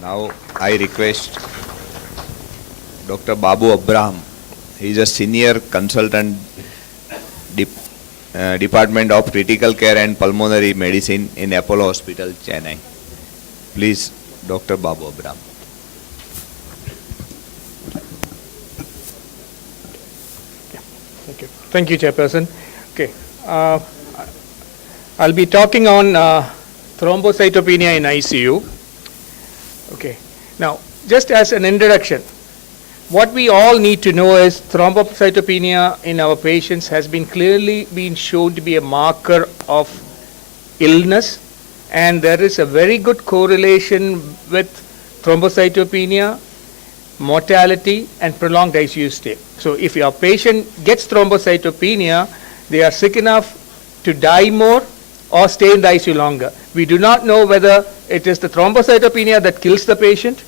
Now I request Dr. Babu Abraham. He is a senior consultant, Department of Critical Care and Pulmonary Medicine in Apollo Hospital, Chennai. Please, Dr. Babu Abraham. Thank you, Chairperson. Okay, I'll be talking on thrombocytopenia in ICU. Okay, now just as an introduction, what we all need to know is thrombocytopenia in our patients has been clearly been shown to be a marker of illness, and there is a very good correlation with thrombocytopenia, mortality, and prolonged ICU stay. So if your patient gets thrombocytopenia, they are sick enough to die more or stay in the ICU longer. We do not know whether it is the thrombocytopenia that kills the patient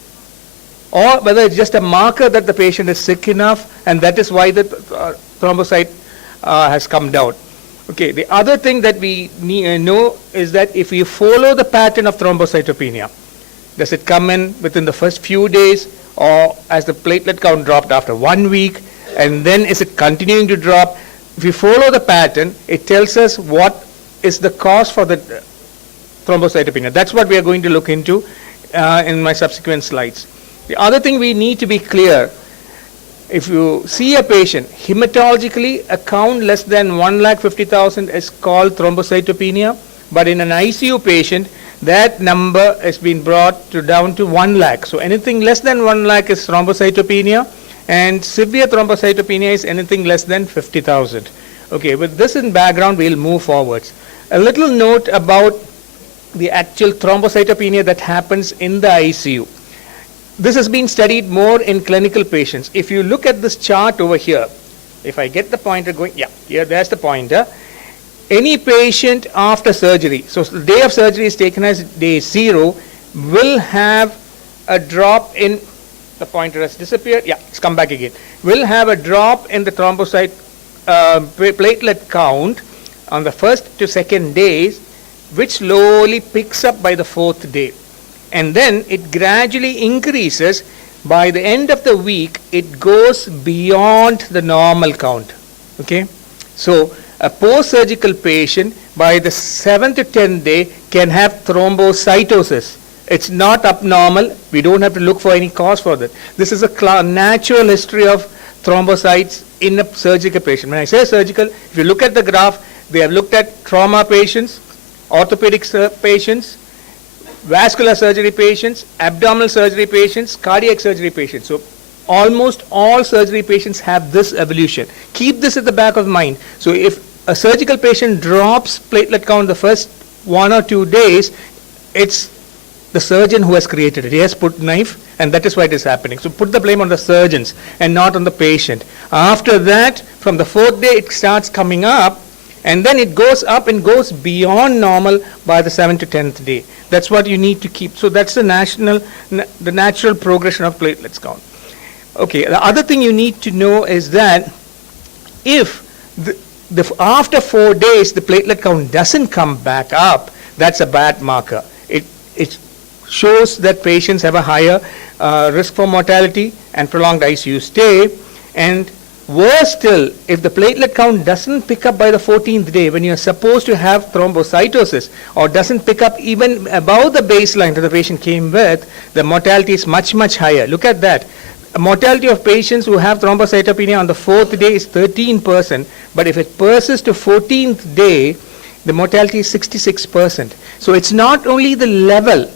or whether it's just a marker that the patient is sick enough and that is why the thrombocyte has come down. Okay, the other thing that we know is that if you follow the pattern of thrombocytopenia, does it come in within the first few days, or as the platelet count dropped after 1 week, and then is it continuing to drop? If you follow the pattern, it tells us what is the cause for the thrombocytopenia. That's what we are going to look into in my subsequent slides. The other thing we need to be clear, if you see a patient, hematologically a count less than 1,50,000 is called thrombocytopenia, but in an ICU patient, that number has been brought down to 1 lakh. So anything less than 1 lakh is thrombocytopenia, and severe thrombocytopenia is anything less than 50,000. Okay, with this in background, we'll move forwards. A little note about the actual thrombocytopenia that happens in the ICU. This has been studied more in clinical patients. If you look at this chart over here, if I get the pointer going, yeah, here, there's the pointer. Any patient after surgery, so the day of surgery is taken as day 0, will have a drop in, the pointer has disappeared, yeah, it's come back again, will have a drop in the thrombocyte platelet count on the first to second days, which slowly picks up by the 4th day. And then it gradually increases. By the end of the week, it goes beyond the normal count. Okay, so a post-surgical patient by the 7th to 10th day can have thrombocytosis. It's not abnormal. We don't have to look for any cause for that. This is a natural history of thrombocytes in a surgical patient. When I say surgical, if you look at the graph, they have looked at trauma patients, orthopedic patients, vascular surgery patients, abdominal surgery patients, cardiac surgery patients. So almost all surgery patients have this evolution. Keep this at the back of mind. So if a surgical patient drops platelet count the first 1 or 2 days, it's the surgeon who has created it. He has put knife, and that is why it is happening. So put the blame on the surgeons and not on the patient. After that, from the 4th day, it starts coming up, and then it goes up and goes beyond normal by the 7th to 10th day. That's what you need to keep. So that's the natural progression of platelets count. Okay, the other thing you need to know is that if after 4 days the platelet count doesn't come back up, that's a bad marker. It shows that patients have a higher risk for mortality and prolonged ICU stay. And worse still, if the platelet count doesn't pick up by the 14th day when you're supposed to have thrombocytosis, or doesn't pick up even above the baseline that the patient came with, the mortality is much, much higher. Look at that. A mortality of patients who have thrombocytopenia on the 4th day is 13%, but if it persists to 14th day, the mortality is 66%. So it's not only the level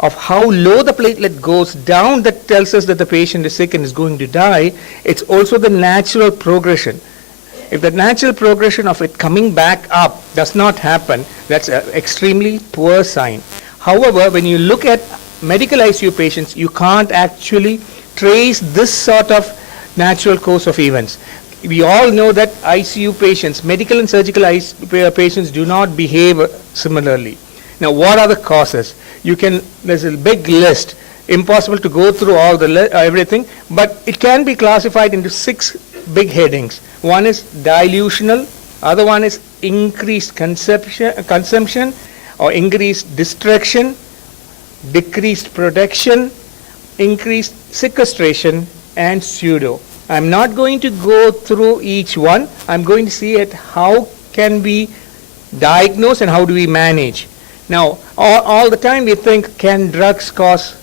of how low the platelet goes down that tells us that the patient is sick and is going to die, it's also the natural progression. If the natural progression of it coming back up does not happen, that's an extremely poor sign. However, when you look at medical ICU patients, you can't actually trace this sort of natural course of events. We all know that ICU patients, medical and surgical patients, do not behave similarly. Now, what are the causes? There's a big list, impossible to go through all everything, but it can be classified into 6 big headings. One is dilutional, other one is increased consumption or increased distraction, decreased protection, increased sequestration, and pseudo. I'm not going to go through each one. I'm going to see at how can we diagnose and how do we manage. Now, all the time we think, can drugs cause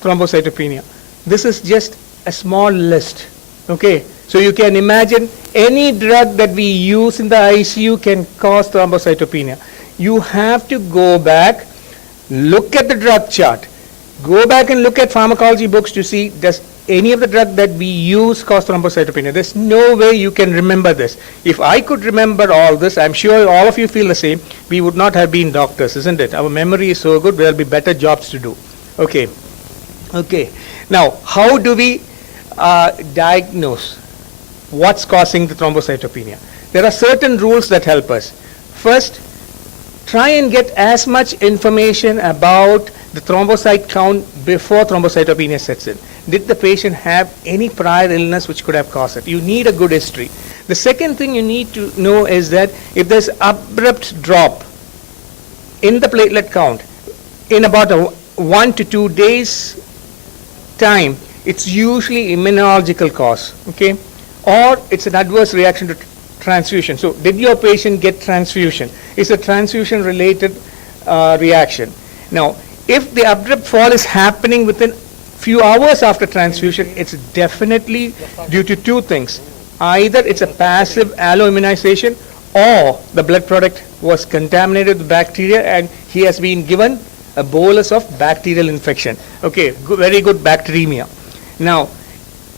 thrombocytopenia? This is just a small list. Okay, so you can imagine any drug that we use in the ICU can cause thrombocytopenia. You have to go back, look at the drug chart, go back and look at pharmacology books to see, does any of the drug that we use cause thrombocytopenia? There's no way you can remember this. If I could remember all this, I'm sure all of you feel the same, we would not have been doctors, isn't it? Our memory is so good, there'll be better jobs to do. Okay. Now, how do we diagnose what's causing the thrombocytopenia? There are certain rules that help us. First, try and get as much information about the thrombocyte count before thrombocytopenia sets in. Did the patient have any prior illness which could have caused it? You need a good history. The second thing you need to know is that if there's abrupt drop in the platelet count in about 1 to 2 days time, it's usually immunological cause, okay? Or it's an adverse reaction to transfusion. So did your patient get transfusion? It's a transfusion related reaction. Now, if the abrupt fall is happening within few hours after transfusion, it's definitely due to two things. Either it's a passive alloimmunization or the blood product was contaminated with bacteria and he has been given a bolus of bacterial infection. Okay, very good bacteremia. Now,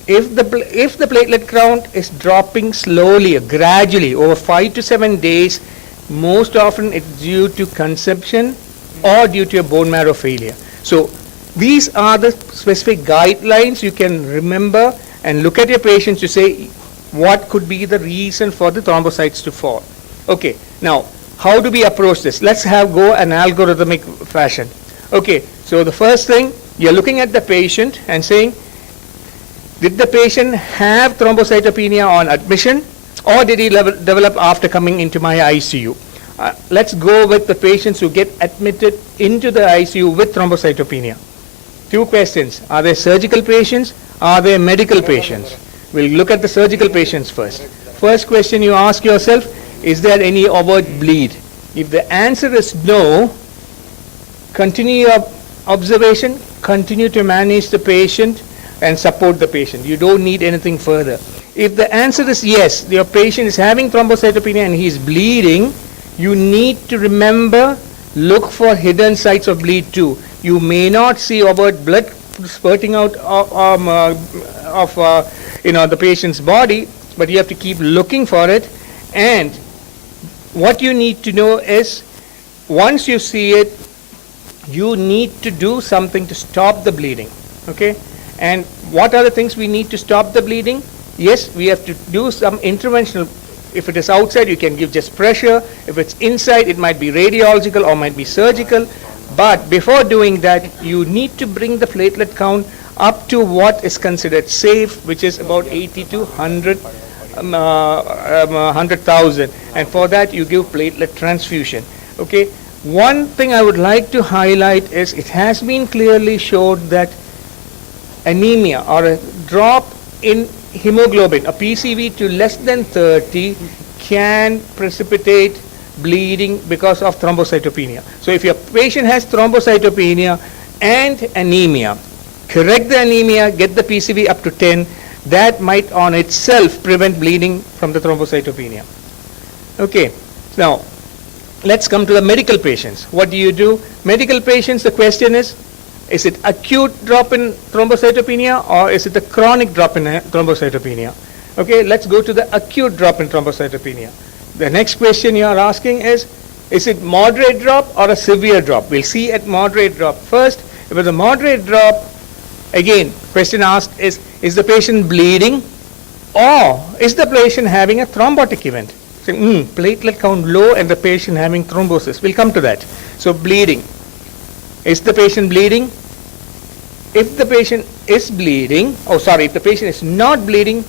if the platelet count is dropping slowly, gradually over 5 to 7 days, most often it's due to consumption or due to a bone marrow failure. So these are the specific guidelines you can remember and look at your patients to say what could be the reason for the thrombocytes to fall. Okay, now how do we approach this? Let's go an algorithmic fashion. Okay, so the first thing, you're looking at the patient and saying, did the patient have thrombocytopenia on admission or did he develop after coming into my ICU? Let's go with the patients who get admitted into the ICU with thrombocytopenia. Two questions. Are they surgical patients? Are they medical patients? We'll look at the surgical patients first. First question you ask yourself, is there any overt bleed? If the answer is no, continue your observation, continue to manage the patient and support the patient. You don't need anything further. If the answer is yes, your patient is having thrombocytopenia and he is bleeding, you need to remember, look for hidden sites of bleed too. You may not see overt blood spurting out of the patient's body, but you have to keep looking for it. And what you need to know is, once you see it, you need to do something to stop the bleeding. Okay? And what are the things we need to stop the bleeding? Yes, we have to do some interventional. If it is outside, you can give just pressure. If it's inside, it might be radiological or might be surgical. But before doing that, you need to bring the platelet count up to what is considered safe, which is about 80 to 100,000. And for that, you give platelet transfusion. Okay. One thing I would like to highlight is it has been clearly showed that anemia or a drop in hemoglobin, a PCV to less than 30, can precipitate bleeding because of thrombocytopenia. So if your patient has thrombocytopenia and anemia, correct the anemia, get the PCV up to 10, that might on itself prevent bleeding from the thrombocytopenia. Okay, now let's come to the medical patients. What do you do? Medical patients, the question is it acute drop in thrombocytopenia or is it a chronic drop in thrombocytopenia? Okay, let's go to the acute drop in thrombocytopenia. The next question you are asking is it moderate drop or a severe drop? We'll see at moderate drop first. If it's a moderate drop, again, question asked is the patient bleeding or is the patient having a thrombotic event? So, platelet count low and the patient having thrombosis. We'll come to that. So bleeding. Is the patient bleeding? If the patient is bleeding, if the patient is not bleeding,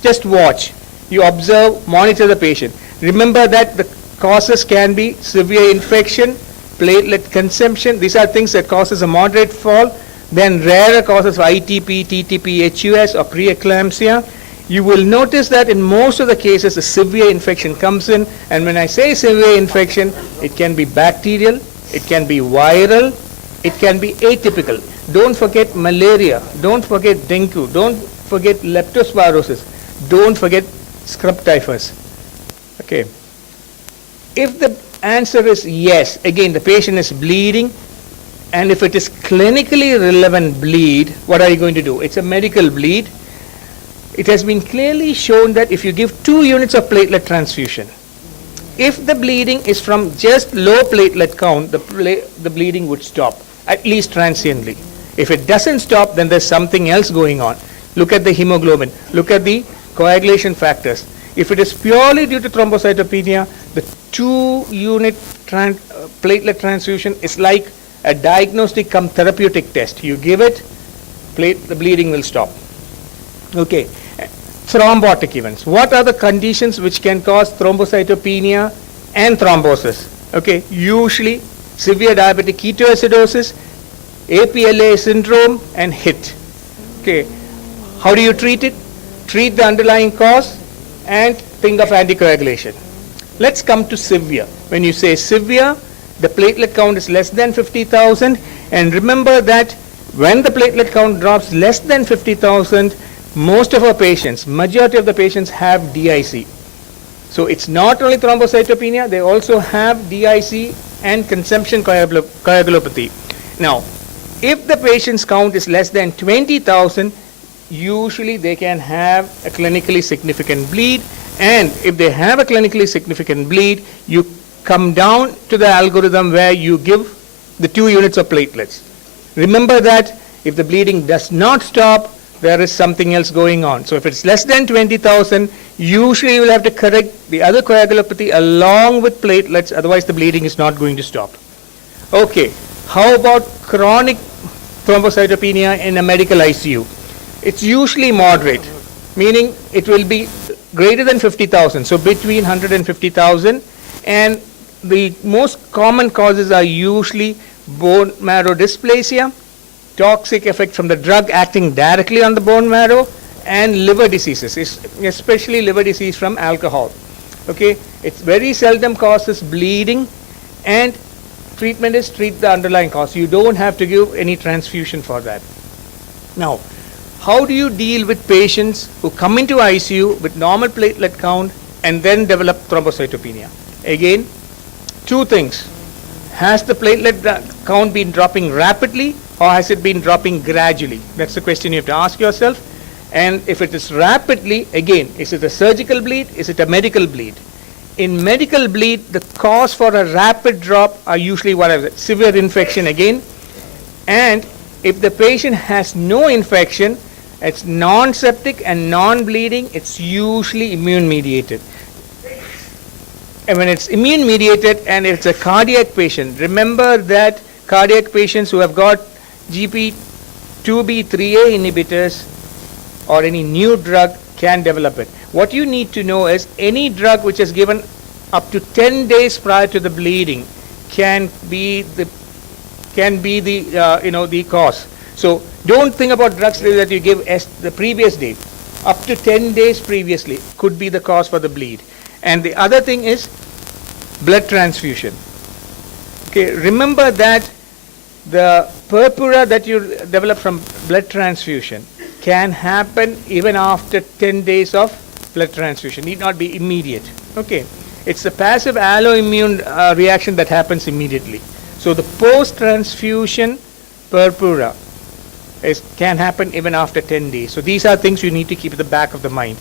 just watch. You observe, monitor the patient. Remember that the causes can be severe infection, platelet consumption. These are things that causes a moderate fall. Then rarer causes of ITP, TTP, HUS or preeclampsia. You will notice that in most of the cases a severe infection comes in, and when I say severe infection, it can be bacterial, it can be viral, it can be atypical. Don't forget malaria, don't forget dengue, don't forget leptospirosis, don't forget scrub typhus. Okay. If the answer is yes, again the patient is bleeding, and if it is clinically relevant bleed, what are you going to do? It's a medical bleed. It has been clearly shown that if you give 2 units of platelet transfusion, if the bleeding is from just low platelet count, the bleeding would stop, at least transiently. If it doesn't stop, then there's something else going on. Look at the hemoglobin, look at the coagulation factors. If it is purely due to thrombocytopenia, the 2-unit platelet transfusion is like a diagnostic cum therapeutic test. You give it, the bleeding will stop. Okay. Thrombotic events. What are the conditions which can cause thrombocytopenia and thrombosis? Okay, usually severe diabetic ketoacidosis, APLA syndrome, and HIT. Okay, how do you treat it? Treat the underlying cause and think of anticoagulation. Let's come to severe. When you say severe, the platelet count is less than 50,000, and remember that when the platelet count drops less than 50,000, most of our patients, majority of the patients have DIC. So it's not only thrombocytopenia, they also have DIC and consumption coagulopathy. Now, if the patient's count is less than 20,000, usually they can have a clinically significant bleed, and if they have a clinically significant bleed, you come down to the algorithm where you give the 2 units of platelets. Remember that if the bleeding does not stop, there is something else going on. So if it's less than 20,000, usually you will have to correct the other coagulopathy along with platelets, otherwise the bleeding is not going to stop. Okay, how about chronic thrombocytopenia in a medical ICU? It's usually moderate, meaning it will be greater than 50,000, so between 100 and 50,000, and the most common causes are usually bone marrow dysplasia, toxic effect from the drug acting directly on the bone marrow, and liver diseases, especially liver disease from alcohol. Okay, it's very seldom causes bleeding, and treatment is treat the underlying cause. You don't have to give any transfusion for that. Now, how do you deal with patients who come into ICU with normal platelet count and then develop thrombocytopenia? Again, 2 things. Has the platelet count been dropping rapidly, or has it been dropping gradually? That's the question you have to ask yourself. And if it is rapidly, again, is it a surgical bleed? Is it a medical bleed? In medical bleed, the cause for a rapid drop are usually severe infection again. And if the patient has no infection, it's non-septic and non-bleeding, it's usually immune mediated. And when it's immune mediated and it's a cardiac patient, remember that cardiac patients who have got GP2B3A inhibitors or any new drug can develop it. What you need to know is any drug which is given up to 10 days prior to the bleeding can be the cause. So don't think about drugs that you give as the previous day. Up to 10 days previously could be the cause for the bleed. And the other thing is blood transfusion. Okay, remember that the purpura that you develop from blood transfusion can happen even after 10 days of blood transfusion, need not be immediate. Okay, it's a passive alloimmune reaction that happens immediately. So the post-transfusion purpura can happen even after 10 days. So these are things you need to keep at the back of the mind.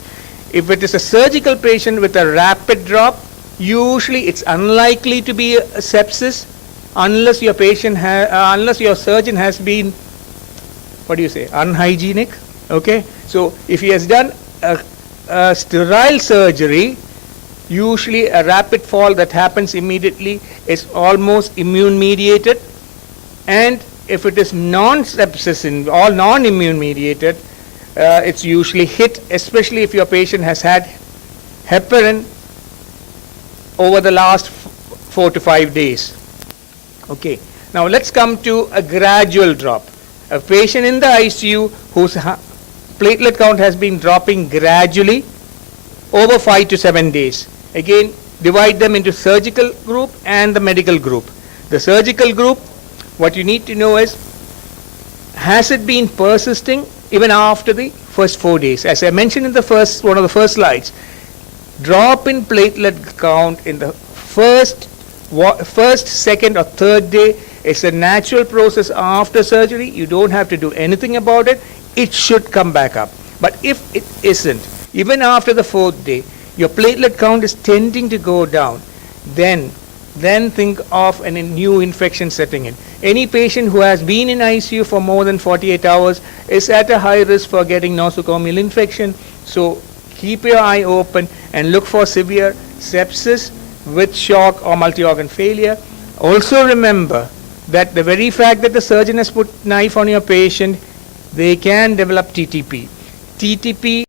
If it is a surgical patient with a rapid drop, usually it's unlikely to be a sepsis unless your unless your surgeon has been, unhygienic. Okay, so if he has done a sterile surgery, usually a rapid fall that happens immediately is almost immune mediated, and if it is non-sepsis or non-immune mediated, it's usually HIT, especially if your patient has had heparin over the last 4 to 5 days. Okay, now let's come to a gradual drop. A patient in the ICU whose platelet count has been dropping gradually over 5 to 7 days. Again, divide them into surgical group and the medical group. The surgical group, what you need to know is, has it been persisting even after the first 4 days? As I mentioned in the one of the first slides, drop in platelet count in the first, second or third day is a natural process after surgery. You don't have to do anything about it. It should come back up. But if it isn't, even after the fourth day, your platelet count is tending to go down, then think of a new infection setting in. Any patient who has been in ICU for more than 48 hours is at a high risk for getting nosocomial infection. So keep your eye open and look for severe sepsis with shock or multi-organ failure. Also remember that the very fact that the surgeon has put knife on your patient, they can develop TTP. TTP